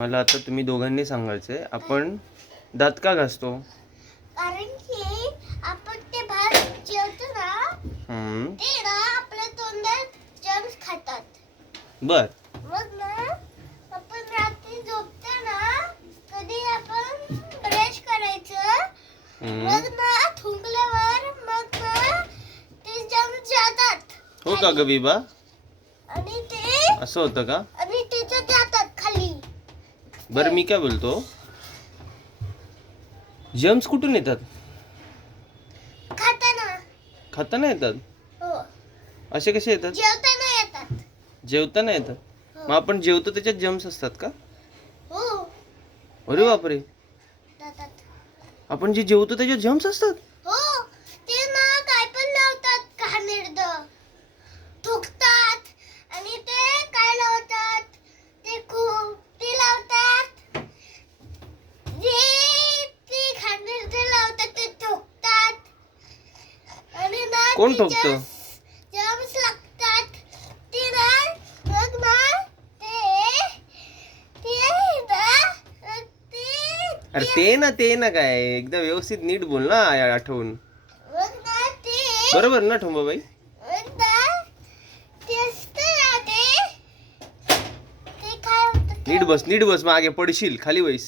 मला आता तुम्ही दोघांनी सांगायचंय आपण दात का घासतो? कारण की आपण ते भात जेवतो ना हम्म, ते ना आपल्या तोंडात जर्म्स खातात. बर. मग ना आपण रात्री झोपताना कधी आपण ब्रश करायचं हम्म. मग ना थुंकल्यावर मग ना ते जर्म्स जातात हो का ग बिबा? आणि ते असं होतं का आणि त्याच्यात जातात खाली बरं मी काय बोलतो? जम्स कुठून येतात? खाताना. खाताना येतात? हो. असे कसे येतात? जेवताना येतात. जेवताना येतात? मग आपण जेवतो त्याच्यात जम्स असतात का? हो. अरे बापरे. जातात. आपण जे जेवतो त्याच्यात जम्स असतात? हो. ते ना काय पण लावतात थुकतात आणि ते काय लावतात ते खूप ते लावतात जे ते घाणेरड लावतात ते थुकतात आणि ना कोण ठोकतं? अरे ते ना ते ना काय? एकदा व्यवस्थित नीट बोल ना आठवून. बरोबर ना ठोंबाबाई? नीट बस नीट बस मागे पडशील खाली बैस.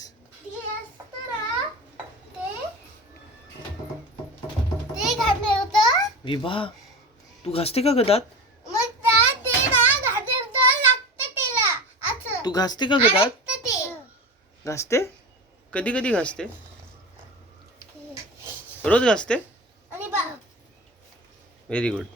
विभा तू घासते का ग दात मग ना ते ना घालणार होतं लागतं त्याला असं. तू घासते का ग दात लागतं ते. घासते? कधी कधी घासते. रोज घासते? आणि बा. Very good